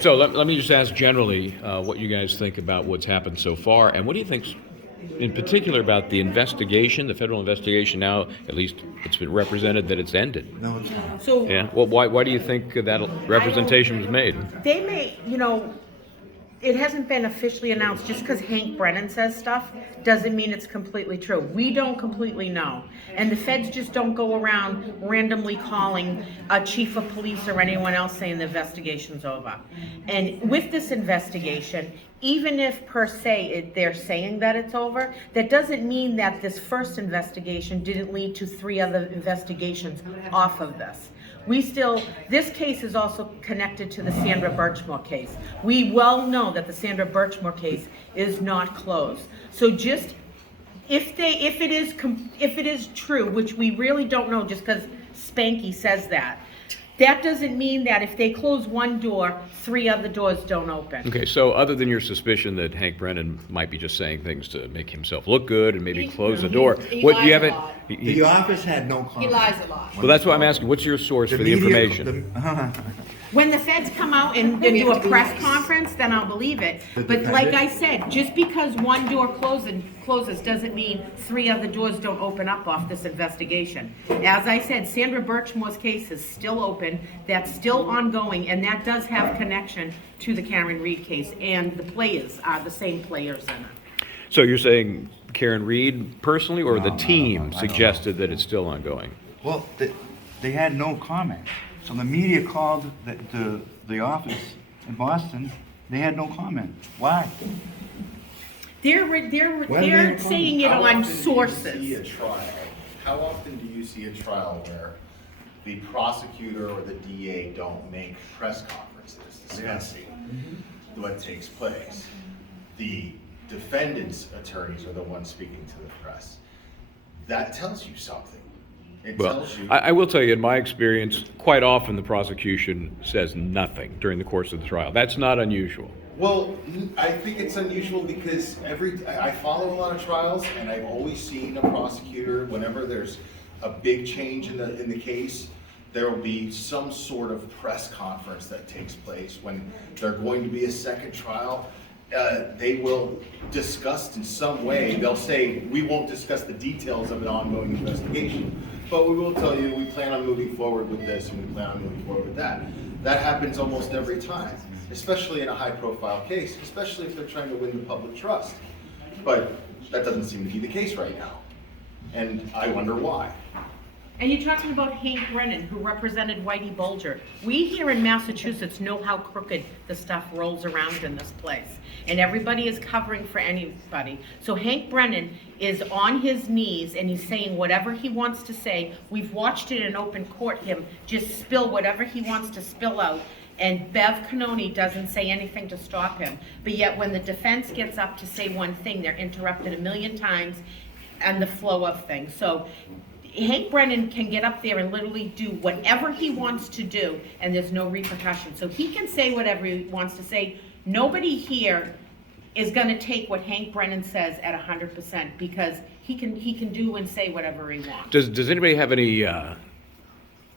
So let me just ask generally what you guys think about what's happened so far, and what do you think in particular about the investigation, the federal investigation now, at least it's been represented that it's ended. No, it's not. So Yeah, well, why do you think that representation was made? they may, it hasn't been officially announced. Just because Hank Brennan says stuff doesn't mean it's completely true. We don't completely know. And the feds just don't go around randomly calling a chief of police or anyone else saying the investigation's over. And with this investigation, even if per se they're saying that it's over, that doesn't mean that this first investigation didn't lead to 3 other investigations off of this. This case is also connected to the Sandra Birchmore case. We well know that the Sandra Birchmore case is not closed. So just, if it is true, which we really don't know just because Spanky says that doesn't mean that if they close one door, 3 other doors don't open. Okay, so other than your suspicion that Hank Brennan might be just saying things to make himself look good and maybe close the door, he what lies you a haven't? lot. The office had no comment. He lies a lot. Well, that's what I'm asking. What's your source for the information? When the feds come out and do a press conference, then I'll believe it. But like I said, just because one door closes doesn't mean 3 other doors don't open up off this investigation. As I said, Sandra Birchmore's case is still open, that's still ongoing, and that does have connection to the Karen Reed case, and the players are the same players in it. So you're saying Karen Reed personally, or the No, team I don't know. suggested that it's still ongoing? Well, they had no comment. So the media called the office in Boston. They had no comment. Why? They're saying it How on often do you see sources. a trial? How often do you see a trial where the prosecutor or the DA don't make press conferences discussing what takes place? The defendant's attorneys are the ones speaking to the press. That tells you something. It Well, tells you. I will tell you, in my experience, quite often the prosecution says nothing during the course of the trial. That's not unusual. Well, I think it's unusual because I follow a lot of trials, and I've always seen a prosecutor, whenever there's a big change in the case, there will be some sort of press conference that takes place when there's going to be a second trial. They will discuss in some way, they'll say, we won't discuss the details of an ongoing investigation, but we will tell you we plan on moving forward with this and we plan on moving forward with that. That happens almost every time, especially in a high profile case, especially if they're trying to win the public trust. But that doesn't seem to be the case right now. And I wonder why. And you're talking about Hank Brennan, who represented Whitey Bulger. We here in Massachusetts know how crooked the stuff rolls around in this place. And everybody is covering for anybody. So Hank Brennan is on his knees and he's saying whatever he wants to say. We've watched it in open court, him just spill whatever he wants to spill out. And Bev Cannoni doesn't say anything to stop him. But yet when the defense gets up to say one thing, they're interrupted 1,000,000 times and the flow of things. So Hank Brennan can get up there and literally do whatever he wants to do, and there's no repercussion. So he can say whatever he wants to say. Nobody here is going to take what Hank Brennan says at 100% because he can do and say whatever he wants. Does anybody have any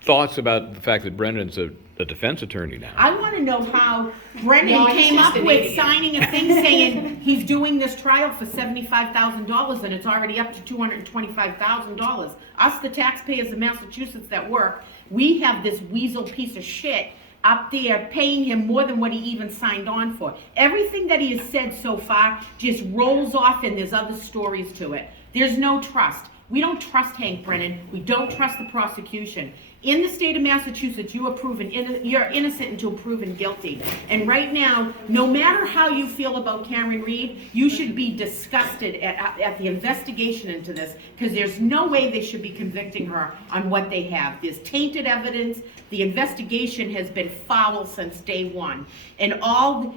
thoughts about the fact that Brennan's a defense attorney now? I want to know how Brennan No, he's came just up an with idiot. signing a thing saying he's doing this trial for $75,000 and it's already up to $225,000. Us, the taxpayers of Massachusetts that work, we have this weasel piece of shit up there paying him more than what he even signed on for. Everything that he has said so far just rolls off and there's other stories to it. There's no trust. We don't trust Hank Brennan. We don't trust the prosecution. In the state of Massachusetts, you're innocent until proven guilty. And right now, no matter how you feel about Karen Reed, you should be disgusted at the investigation into this, because there's no way they should be convicting her on what they have. There's tainted evidence. The investigation has been foul since day one. And all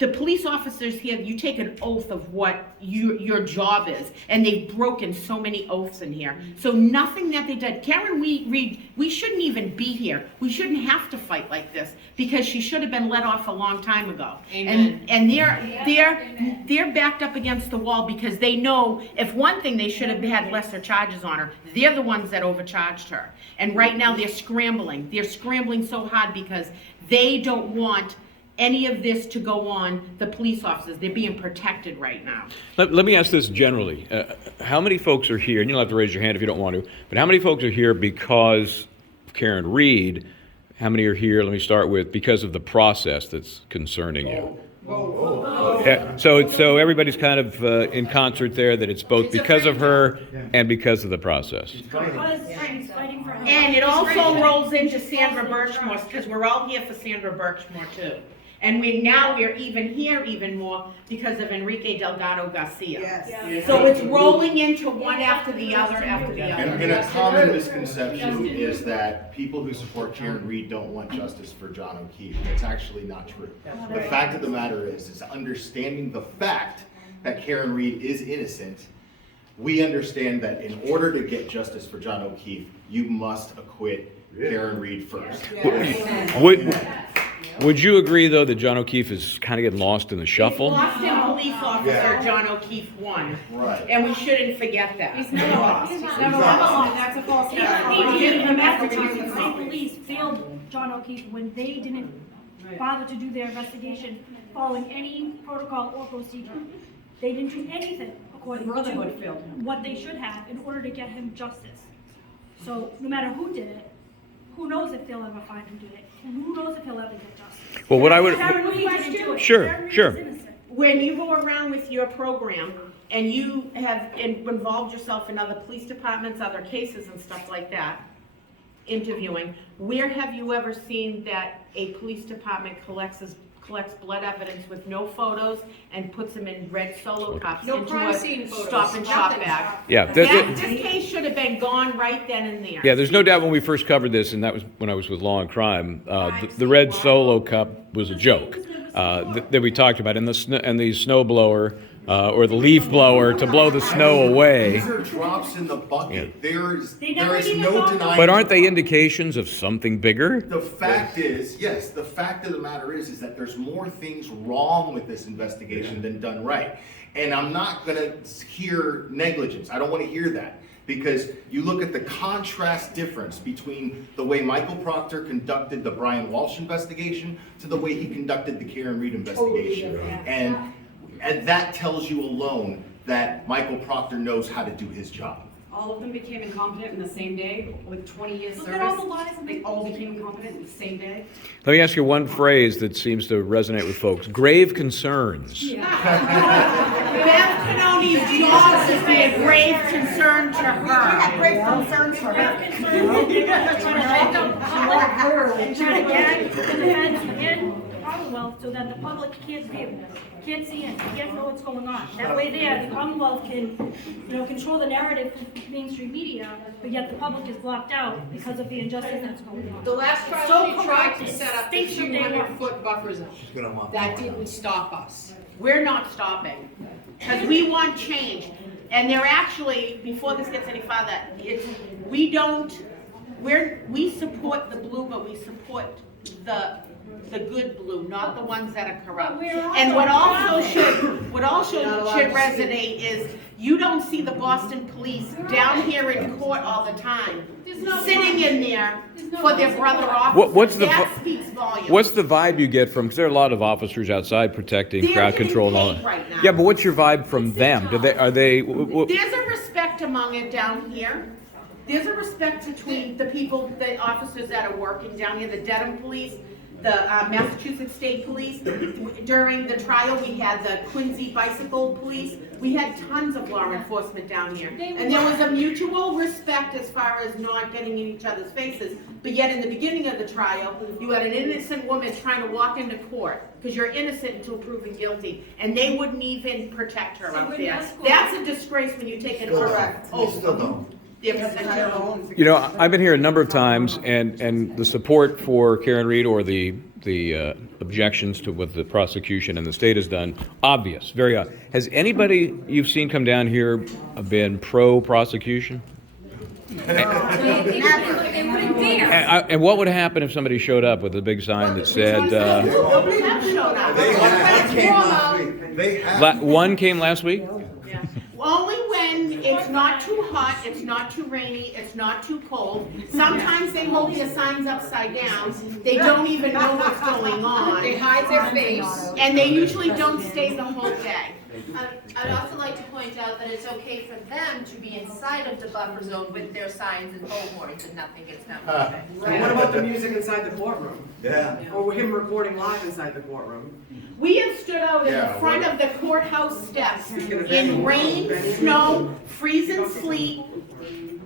the police officers here, you take an oath of what your job is, and they've broken so many oaths in here. So nothing that they did. Karen Reed, we shouldn't even be here. We shouldn't have to fight like this because she should have been let off a long time ago. Amen. And they're backed up against the wall because they know if one thing they should have had lesser charges on her. They're the ones that overcharged her. And right now they're scrambling. They're scrambling so hard because they don't want any of this to go on the police officers. They're being protected right now. Let me ask this generally. How many folks are here, and you don't have to raise your hand if you don't want to, but how many folks are here because of Karen Reed? How many are here, let me start with, because of the process that's concerning you? Yeah, so everybody's kind of in concert there, that it's both because of her and because of the process. And it also rolls into Sandra Birchmore, because we're all here for Sandra Birchmore too. And we're even here even more because of Enrique Delgado Garcia. Yes. So it's rolling into one after the other after the other. And a common misconception is that people who support Karen Reed don't want justice for John O'Keefe. It's actually not true. The fact of the matter is understanding the fact that Karen Reed is innocent. We understand that in order to get justice for John O'Keefe, you must acquit Karen Reed first. Would you agree, though, that John O'Keefe is kind of getting lost in the shuffle? Boston police officer John O'Keefe won. Right. And we shouldn't forget that. He's never lost. That's a false The state police failed John O'Keefe when they didn't bother to do their investigation following any protocol or procedure. They didn't do anything according to what they should have in order to get him justice. So no matter who did it, who knows if they'll ever find who did it? Who knows if he'll ever get justice? Well, what I would... Karen Reed didn't do it. Sure, Karen Reed sure. is innocent. When you go around with your program and you have involved yourself in other police departments, other cases and stuff like that, interviewing, where have you ever seen that a police department collects blood evidence with no photos and puts them in red Solo cups No into crime a scene photos. stop and shop Nothing. bag? Yeah, This case should have been gone right then and there. yeah, there's no doubt when we first covered this, and that was when I was with Law and Crime, the red Solo cup was a joke that we talked about, and the snow blower or the leaf blower to blow the snow away. These are drops in the bucket. There is never even no thought- denying. But aren't they indications of something bigger? The fact is, yes, the fact of the matter is that there's more things wrong with this investigation than done right. And I'm not gonna hear negligence. I don't wanna hear that. Because you look at the contrast difference between the way Michael Proctor conducted the Brian Walsh investigation to the way he conducted the Karen Reed investigation. And that tells you alone that Michael Proctor knows how to do his job. All of them became incompetent in the same day with 20 years Look service. at all the lies and They all became incompetent in the same day. Let me ask you one phrase that seems to resonate with folks. Grave concerns. Beth Canoni's job is to be a grave concern to her. Great concerns for her. And try to gag the defense and Commonwealth so that the public can't see it, can't know what's going on. That way there, the Commonwealth can, control the narrative from mainstream media, but yet the public is blocked out because of the injustice that's going on. The last trial, So she tried corrupt, to it set up the stinks from day one. 200-foot buffer zone. That didn't stop us. We're not stopping, because we want change. And they're actually, before this gets any farther, we support the blue, but we support the good blue, not the ones that are corrupt. And what also should resonate is, you don't see the Boston police down here in court all the time, sitting in there for their brother officers. That speaks volumes. What's the vibe you get from, because there are a lot of officers outside protecting They're crowd getting control and all paid that. right now. Yeah, but what's your vibe from them? Are they? There's a respect among it down here. There's a respect between the officers that are working down here, the Dedham Police, the Massachusetts State Police. During the trial, we had the Quincy Bicycle Police. We had tons of law enforcement down here. And there was a mutual respect as far as not getting in each other's faces. But yet in the beginning of the trial, you had an innocent woman trying to walk into court, because you're innocent until proven guilty, and they wouldn't even protect her up there. That's a disgrace when you take an oath. Still don't. I've been here a number of times, and the support for Karen Reed or the objections to what the prosecution and the state has done, obvious, very obvious. Has anybody you've seen come down here been pro-prosecution? And what would happen if somebody showed up with a big sign that said, They have. one came last week? Only when it's not too hot, it's not too rainy, it's not too cold. Sometimes they hold their signs upside down, they don't even know what's going They on, hide their face. and they usually don't stay the whole day. I'd also like to point out that it's okay for them to be inside of the buffer zone with their signs and bullhorns and nothing gets done with it. And what about the music inside the courtroom? Yeah. Or him recording live inside the courtroom? We have stood out in Yeah, the front of the courthouse steps Speaking of in venues, rain, venues. snow, freezing sleet,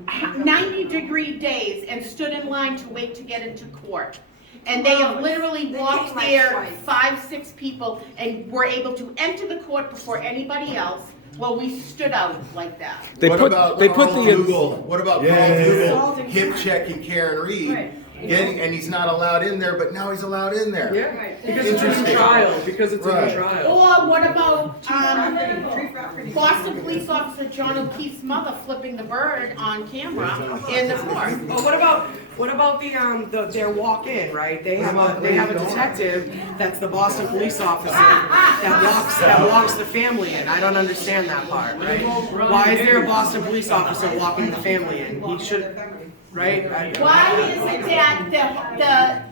90-degree days, and stood in line to wait to get into court. And they have literally walked there, 5, 6 people, and were able to enter the court before anybody else. Well, we stood out like that. They What put, about they put Carl the, Dougal? What about Carl Yeah. Dougal hip checking Karen Reed? And he's not allowed in there, but now he's allowed in there. Yeah, because it's in Interesting. trial, because it's in Right. trial. Or what about Boston police officer John O'Keefe's mother flipping the bird on camera in the court? Well, what about their walk-in, right? They have a detective that's the Boston police officer that walks the family in. I don't understand that part, right? Why is there a Boston police officer walking the family in? He should, right? Why is it that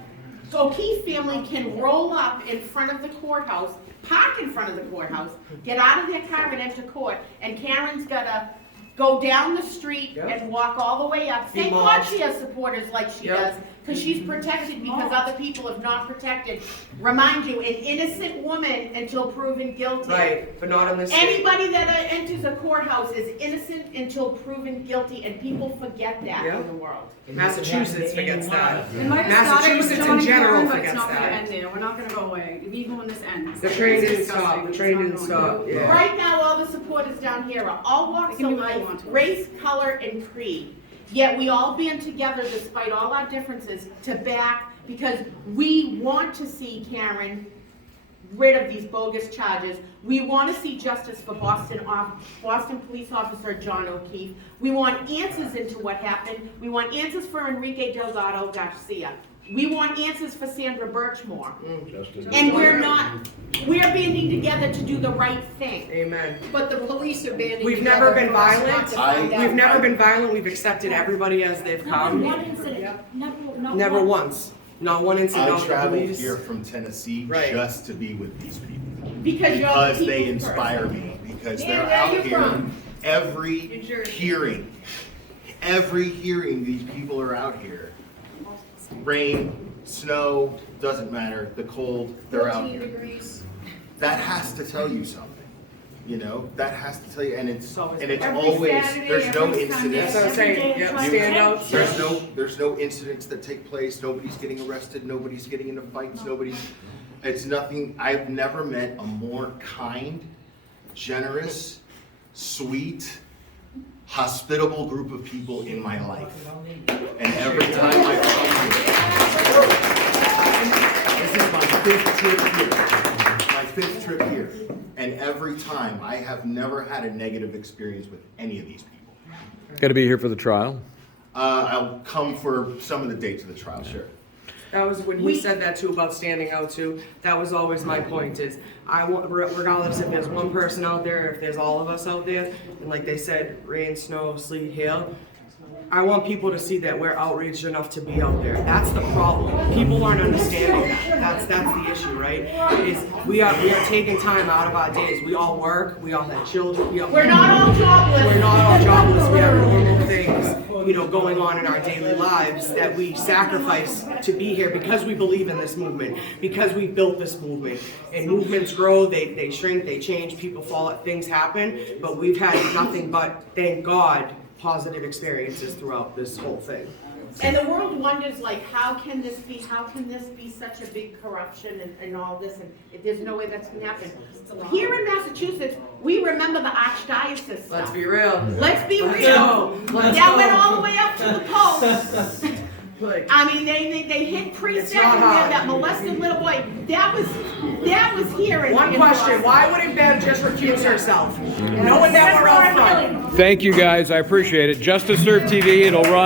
the O'Keefe family can roll up in front of the courthouse, park in front of the courthouse, get out of their car and enter court, and Karen's gotta go down the street and walk all the way up? Thank God she has supporters like she does, because she's protected because other people have not protected. Remind you, an innocent woman until proven guilty. Right, but not in this state. Anybody that enters a courthouse is innocent until proven guilty, and people forget that Yeah. in the world. Massachusetts forgets that. It might have started with Massachusetts John in and general Karen, but it's forgets not gonna that. end there. We're not gonna go away, even when this ends. The train It's didn't disgusting. stop, the It's train not didn't going stop, to. yeah. Right now, all the supporters down here are all walks They can of do what they life, want to. race, color, and creed. Yet we all band together despite all our differences to back, because we want to see Karen rid of these bogus charges. We want to see justice for Boston police officer John O'Keefe. We want answers into what happened. We want answers for Enrique Delgado Garcia. We want answers for Sandra Birchmore. And we're banding together to do the right thing. Amen. But the police are banding We've together never been for us not violent. to find out. We've never been violent. We've accepted everybody as they've Not come. one incident, not Never one. once. Not one incident. I Not the traveled police. here from Tennessee Right. just to be with these people. Because you're the Because they people's inspire person. me, because Yeah, they're where out you here, from? every hearing, these people are out here. Rain, snow, doesn't matter, the cold, they're out 14 here. degrees. That has to tell you something, you know, that has to tell you, and it's Every always, Saturday, there's no every Sunday. That's what I'm incidents. saying. Yep, Every day, standouts. There's no incidents that take place, nobody's getting arrested, nobody's getting into fights, it's nothing, I've never met a more kind, generous, sweet, hospitable group of people in my life. And every time I come here, this is my 5th trip here, my 5th trip here. And every time, I have never had a negative experience with any of these people. got to be here for the trial? I'll come for some of the dates of the trial, sure. That was when he said that too about standing out too. That was always my point is I want, regardless if there's one person out there, if there's all of us out there, and like they said, rain, snow, sleet, hail, I want people to see that we're outraged enough to be out there. That's the problem. People aren't understanding that. That's the issue, right? Is we are taking time out of our days. We all work. We all have children. We're not all jobless. We're not all jobless. We have normal things, you know, going on in our daily lives that we sacrifice to be here because we believe in this movement, because we built this movement. And movements grow, they shrink, they change, people fall, things happen, but we've had nothing but, thank God, positive experiences throughout this whole thing. And the world wonders, like, how can this be such a big corruption and all this, and if there's no way that's gonna happen. Here in Massachusetts, we remember the archdiocese Let's stuff. be real. Let's be Let's real. go. Let's That go. went all the way up to the Pope. Like, I mean, they hit priests It's not everywhere hard. that molested little boy. That was here in one in question, Boston. why wouldn't Bev just recuse herself? Knowing that we're out front. Thank you, guys. I appreciate it. Justice Serve TV, it'll run.